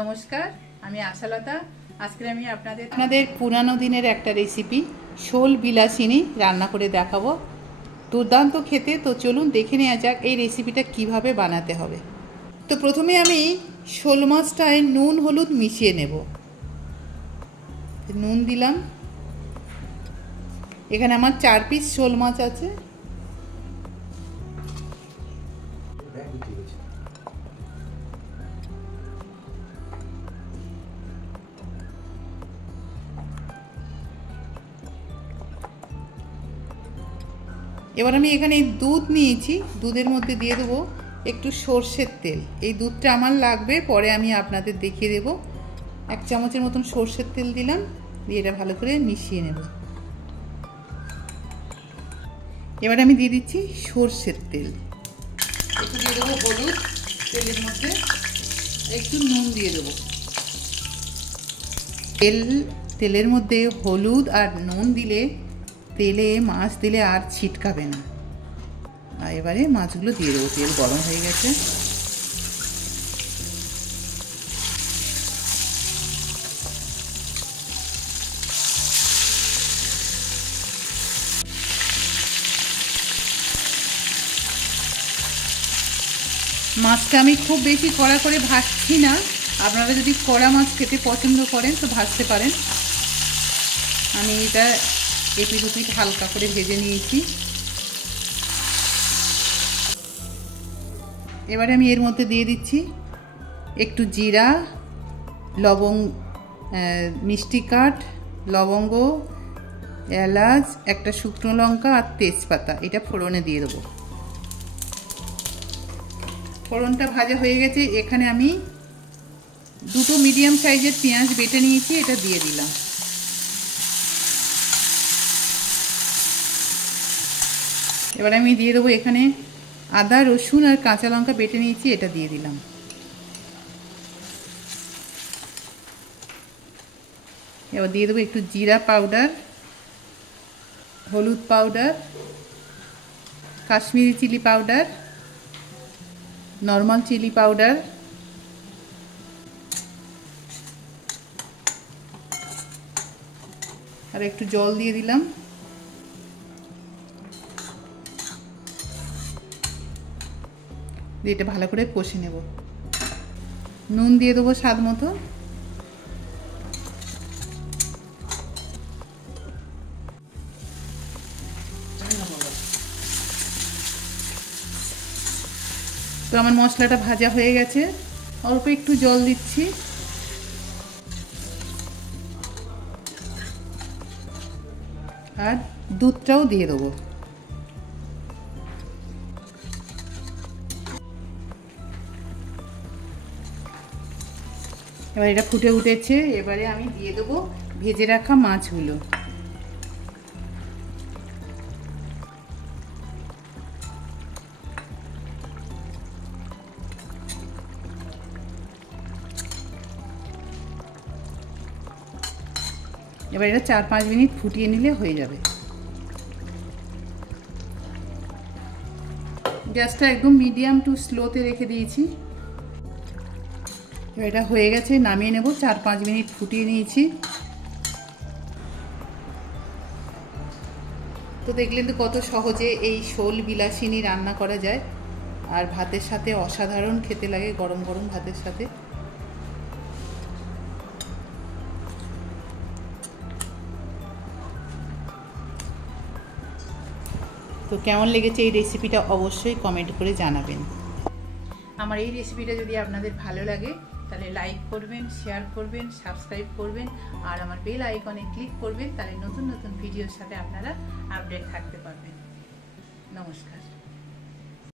নমস্কার, আমি আশালতা। আজকে আমি আপনাদের পুরানো দিনের একটা রেসিপি শোল বিলাসিনী রান্না করে দেখাবো। দুর্দান্ত খেতে। তো চলুন দেখে নেওয়া যাক এই রেসিপিটা কিভাবে বানাতে হবে। তো প্রথমে আমি শোল মাছটায় নুন হলুদ মিশিয়ে নেব। নুন দিলাম। এখানে আমার 4 পিস শোল মাছ আছে। এবার আমি এখানে দুধ নিয়েছি, দুধের মধ্যে দিয়ে দেবো একটু সর্ষের তেল। এই দুধটা আমার লাগবে, পরে আমি আপনাদের দেখিয়ে দেব। 1 চামচের মতন সর্ষের তেল দিলাম, দিয়ে এটা ভালো করে মিশিয়ে নেব। এবার আমি দিয়ে দিচ্ছি সর্ষের তেল, একটু দিয়ে দেবো হলুদ তেলের মধ্যে, একটু নুন দিয়ে দেবো। তেলের মধ্যে হলুদ আর নুন দিলে তেলে মাছ দিলে আর ছিটকাবে না। আর এবারে মাছগুলো দিয়ে দেবো। তেল গরম হয়ে গেছে। মাছটা আমি খুব বেশি কড়া করে ভাজছি না। আপনারা যদি কড়া মাছ খেতে পছন্দ করেন তো ভাজতে পারেন। আমি এটা এপিট ওপিট হালকা করে ভেজে নিয়েছি। এবারে আমি এর মধ্যে দিয়ে দিচ্ছি একটু জিরা, মিষ্টি কাঠ, লবঙ্গ, এলাচ, একটা শুকনো লঙ্কা আর তেজপাতা। এটা ফোড়নে দিয়ে দেবো। ফোড়নটা ভাজা হয়ে গেছে। এখানে আমি 2টো মিডিয়াম সাইজের পেঁয়াজ বেটে নিয়েছি, এটা দিয়ে দিলাম। এবার আমি দিয়ে দেবো এখানে আদা, রসুন আর কাঁচা লঙ্কা বেটে নিয়েছি, এটা দিয়ে দিলাম। এবার দিয়ে দেবো একটু জিরা পাউডার, হলুদ powder, Kashmiri chilli powder, normal chilli powder, আর একটু জল দিয়ে দিলাম। দিয়ে এটা ভালো করে কষে নেব। নুন দিয়ে দেবো স্বাদ মতো। তো আমার মশলাটা ভাজা হয়ে গেছে। অল্প একটু জল দিচ্ছি। আর দুধটাও দিয়ে দেবো। এবার এটা ফুটে উঠেছে। এবারে আমি দিয়ে দেবো ভেজে রাখা মাছগুলো। এবার এটা 4-5 মিনিট ফুটিয়ে নিলে হয়ে যাবে। গ্যাসটা একদম মিডিয়াম টু স্লোতে রেখে দিয়েছি। এবার এটা হয়ে গেছে, নামিয়ে নেব। 4-5 মিনিট ফুটিয়ে নিয়েছি। তো দেখলেন তো কত সহজে এই শোল বিলাসিনী রান্না করা যায়। আর ভাতের সাথে অসাধারণ খেতে লাগে, গরম গরম ভাতের সাথে। তো কেমন লেগেছে এই রেসিপিটা অবশ্যই কমেন্ট করে জানাবেন। আমার এই রেসিপিটা যদি আপনাদের ভালো লাগে তাহলে লাইক করবেন, শেয়ার করবেন, সাবস্ক্রাইব করবেন আর আমার বেল আইকনে ক্লিক করবেন। তাহলে নতুন নতুন ভিডিওর সাথে আপনারা আপডেট থাকতে পারবেন। নমস্কার।